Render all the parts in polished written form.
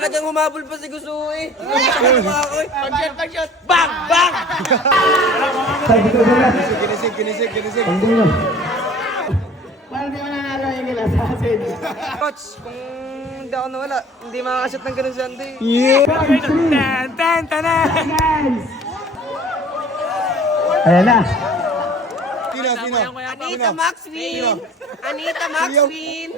talagang humabol pa si Gusto eh. Pag-shot! Bang! Bang! Kinisig. Paano di mo nanalo yung kila sa atin? Coach, kung hindi ako nawala, hindi makakashot ng ganun si Andy. Ayan na. Sino? Anita Maxwin! Anita Maxwin!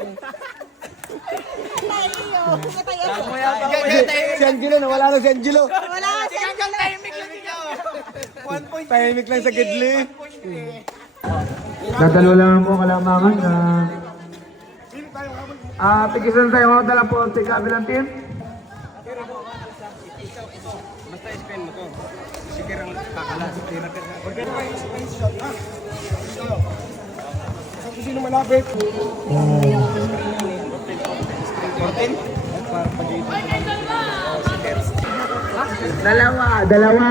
Si Angelo, nawala na si Angelo. Wala ka siya! Tahimik lang sa gidli. Nadalo lang po kalamangan na tigisan tayo mga dalang po sa kabilang team. Basta spin mo to. Sige lang kakalas. Sino malapit? Dalawa.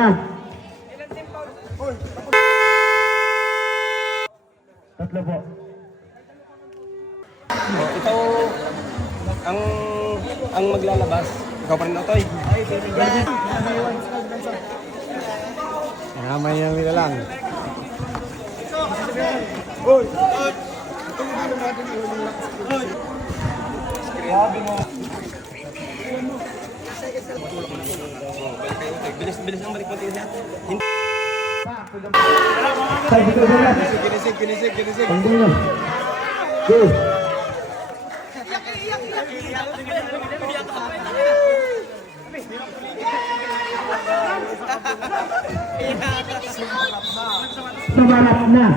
Tatlo po. Ikaw ang maglalabas. Ikaw pa rin, Otoy. Namay nila lang. Bilis lang balik mo tayo. Kinisig. Panggulo. Go. Tumalak na.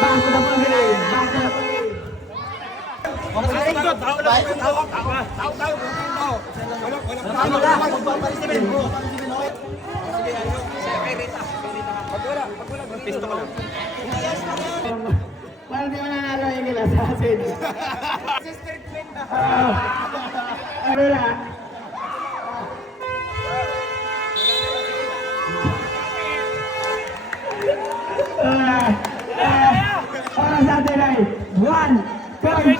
Bangko na pangilin. Paano di mo nanalo yung kila sa atin? Ano lang? Oras natin ay 1.3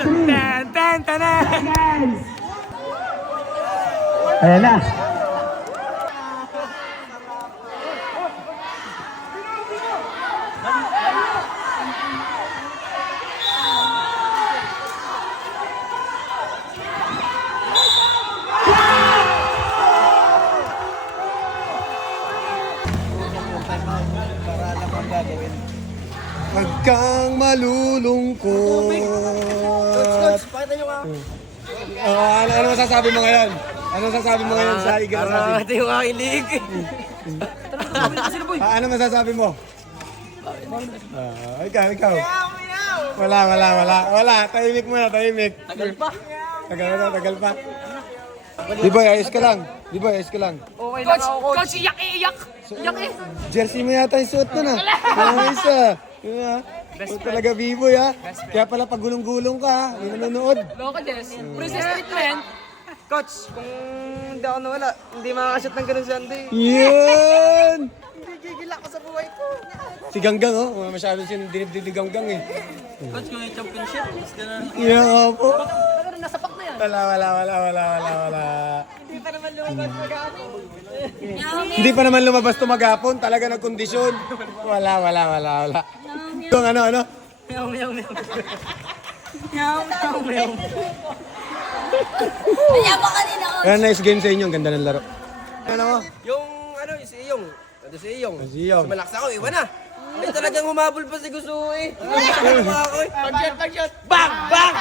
seconds! Ayan na. Huwag kang malulungkot. Pakita nyo nga. Ano masasabi mo ngayon? Ano masasabi mo ngayon sa Eagle Racing? Ito yung aking league. Ano masasabi mo? Ikaw. Wala. Tahimik muna. Tagal pa. Di ba, ayos ka lang. Okay lang ako, coach. Coach, iyak eh. Jersey mo yata yung suot ko na. Ayos ah. Diba? Talaga B-boy ha. Kaya pala pag gulong-gulong ka ha. Hindi nanonood. Loko, Jess. Princess treatment. Coach, kung hindi ako nawala, hindi makakashot ng ganun si Andy. Yan! Gigigil ako sa buhay ko. Si Ganggang oh. Masyado siya dinibdib ni Ganggang eh. Coach, kung yung championship, mas ka na. Yeah po. Pero nasapak na yan. Wala. Hindi pa naman lumabas mag-ano. Hindi pa naman lumabas to maghapon. Talaga nagkondisyon. Wala. Yung ano? Meow. Kaya ba kanina ko? Kaya nice game sa inyo. Ang ganda ng laro. Ano mo? Yung si Iyong. Si Iyong. Si Iyong. Sumalaks ako, iwan na. May talagang humabol pa si Gusto eh. Pag-shot! Bang! Bang!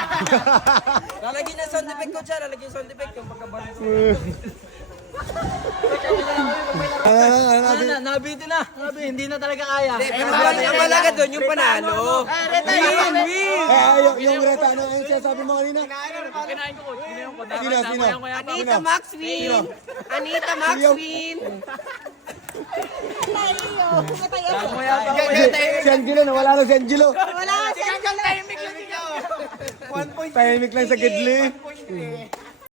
Lalagyan ng sound effect ko siya. Lalagyan yung sound effect. Yung pagkabalas. Nabitin na. Hindi na talaga kaya. Ang malaga doon yung panalo. Yung reta, ano yung sinasabi mo kanina? Sino? Anita Maxwin! Anita Maxwin! Si Angelo, nawala na si Angelo. Wala ka siya! Tahimik lang sa gidli.